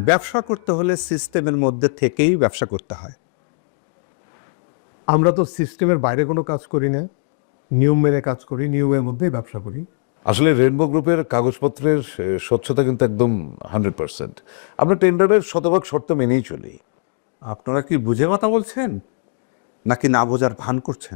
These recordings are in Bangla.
ব্যবসা করতে হলে সিস্টেমের মধ্যে থেকেই ব্যবসা করতে হয়। আমরা তো সিস্টেমের বাইরে কোনো কাজ করি না, নিয়ম মেনে কাজ করি, নিয়মের মধ্যেই ব্যবসা করি। আসলে রেইনবো গ্রুপের কাগজপত্রের স্বচ্ছতা কিন্তু একদম 100%। আমরা টেন্ডারের শতভাগ শর্ত মেনেই চলি। আপনারা কি বুঝে কথা বলছেন নাকি না বোঝার ভান করছেন?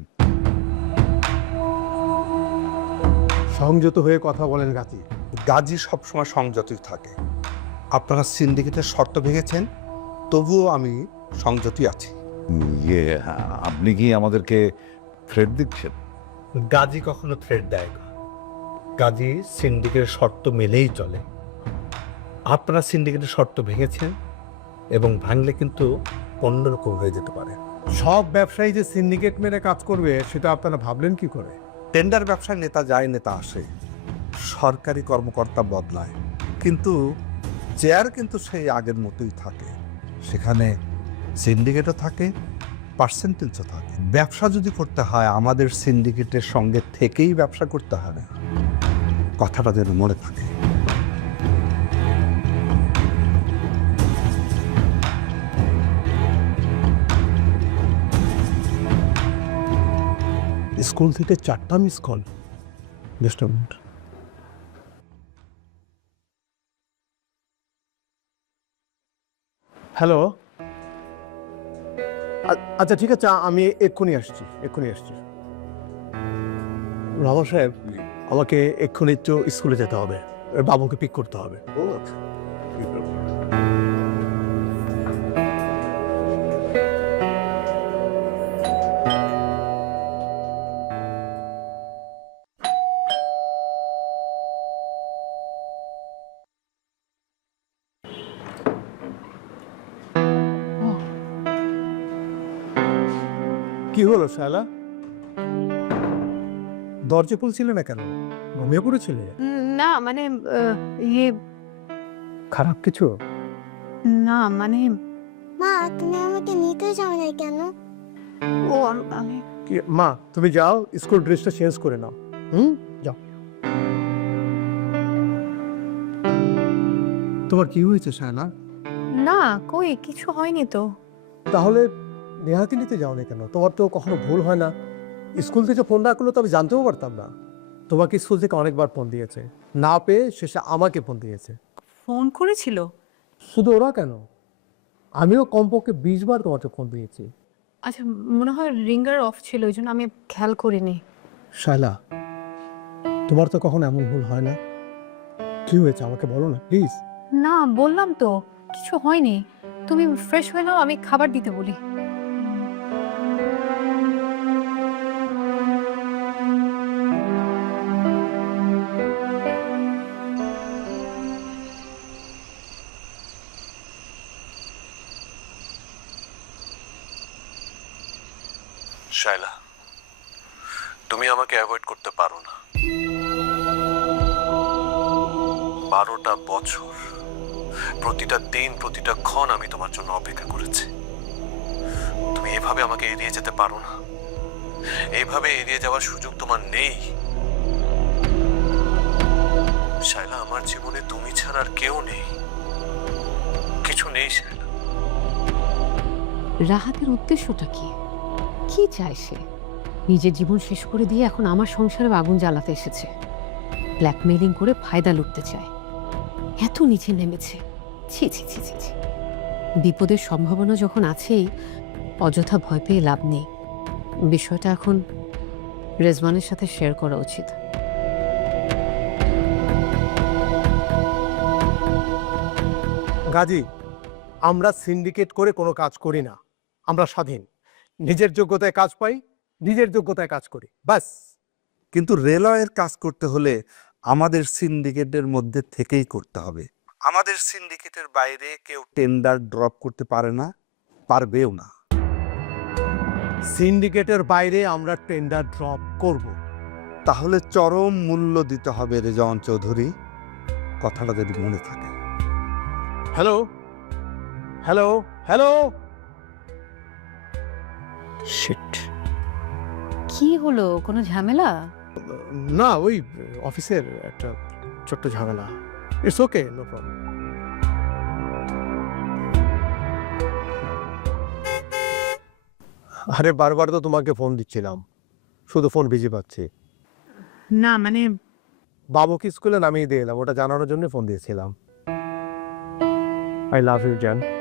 সংযত হয়ে কথা বলেন গাজী। গাজী সবসময় সংযতই থাকে। আপনারা সিন্ডিকেটের শর্ত ভেঙেছেন, তবুও আমি সংযতই আছি। আপনি কি আমাদেরকে থ্রেট দিচ্ছেন? গাজী কখনো থ্রেট দেয় না। গাজী সিন্ডিকেটের শর্ত মেলেই চলে। আপনারা সিন্ডিকেটের শর্ত ভেঙেছেন এবং ভাঙলে কিন্তু অন্যরকম হয়ে যেতে পারে। সব ব্যবসায়ী যে সিন্ডিকেট মেনে কাজ করবে সেটা আপনারা ভাবলেন কি করে? টেন্ডার ব্যবসায় নেতা যায় নেতা আসে, সরকারি কর্মকর্তা বদলায়, কিন্তু চেয়ার কিন্তু সেই আগের মতোই থাকে। সেখানে সিন্ডিকেটও থাকে, পার্সেন্টেজও থাকে। ব্যবসা যদি করতে হয় আমাদের সিন্ডিকেটের সঙ্গে থেকেই ব্যবসা করতে হবে, কথাটা যেন মনে থাকে। স্কুল থেকে 4টা miss call. Just a minute. Hello, আচ্ছা ঠিক আছে, আমি এক্ষুনি আসছি। রহমান সাহেব, আমাকে এক্ষুনি একটু স্কুলে যেতে হবে, বাবুকে পিক করতে হবে। কি হলো শায়লা, দরজা খুলছিলে না কেন? ঘুমিয়ে পড়েছিলে? না মানে ইয়ে খারাপ কিছু? না মানে মা, তুমি আমাকে নিতে যাও না কেন? ও আমি কি মা, তুমি যাও স্কুল ড্রেসটা চেঞ্জ করে নাও। যাও। তোমার কি হয়েছে শায়লা? না কই কিছু হয়নি তো। তাহলে নেহাকে নিতে যাও না কেন? তোমার তো কখনো ভুল হয় না। স্কুল থেকে ফোন না করলে তো আমি জানতেও পারতাম না। তোমাকে স্কুল থেকে অনেকবার ফোন দিয়েছে, না পেয়ে শেষে আমাকে ফোন দিয়েছে। ফোন করেছিল? শুধু ওরা কেন, আমিও কমপক্ষে 20 বার তোমাকে ফোন দিয়েছি। আচ্ছা মনে হয় রিঙ্গার অফ ছিল, ওই জন্য আমি খেয়াল করিনি। শায়লা, তোমার তো কখনো এমন ভুল হয় না। কি হয়েছে আমাকে বলো না প্লিজ। না বললাম তো কিছু হয়নি। তুমি ফ্রেশ হয়ে নাও, আমি খাবার দিতে বলি। শায়লা, তুমি আমাকে অ্যাভয়েড করতে পারো না। 12টা বছর, প্রতিটা দিন, প্রতিটা ক্ষণ আমি তোমার জন্য অপেক্ষা করেছি। তুমি এভাবে আমাকে এড়িয়ে যেতে পারো না। এইভাবে এড়িয়ে যাওয়ার সুযোগ তোমার নেই। শায়লা, আমার জীবনে তুমি ছাড়া আর কেউ নেই, কিছু নেই শায়লা। রাহাতের উদ্দেশ্যটা কি? কি চায় সে? নিজের জীবন শেষ করে দিয়ে এখন আমার সংসারে আগুন জ্বালাতে এসেছে। ব্ল্যাকমেইলিং করে ফায়দা লুটতে চায়। এত নিচে নেমেছে। ছি ছি ছি ছি ছি। বিপদের সম্ভাবনা যখন আছেই, অযথা ভয় পেয়ে লাভ নেই। বিষয়টা এখন রেজওয়ানের সাথে শেয়ার করা উচিত। গাজী, আমরা সিন্ডিকেট করে কোনো কাজ করি না। আমরা স্বাধীন, নিজের যোগ্যতায় কাজ পাই, নিজের যোগ্যতায় কাজ করি, বাস। কিন্তু রেলওয়ের কাজ করতে হলে আমাদের সিন্ডিকেটের মধ্যে থেকেই করতে হবে। আমাদের সিন্ডিকেটের বাইরে কেউ টেন্ডার ড্রপ করতে পারে না, পারবেও না। সিন্ডিকেটের বাইরে আমরা টেন্ডার ড্রপ করব। তাহলে চরম মূল্য দিতে হবে রেজওয়ান চৌধুরী, কথাটা যদি মনে থাকে। Hello hello hello. শিট। কি হলো, কোনো ঝামেলা? না, ওই অফিসের একটা ছোট্ট ঝামেলা। It's okay, no problem. আরে বারবার তো তোমাকে ফোন দিচ্ছিলাম, শুধু ফোন বিজি পাচ্ছি। না মানে বাবুকে স্কুলে নামিয়ে দিয়ে এলাম, ওটা জানানোর জন্য ফোন দিয়েছিলাম। আই লাভ ইউ জান।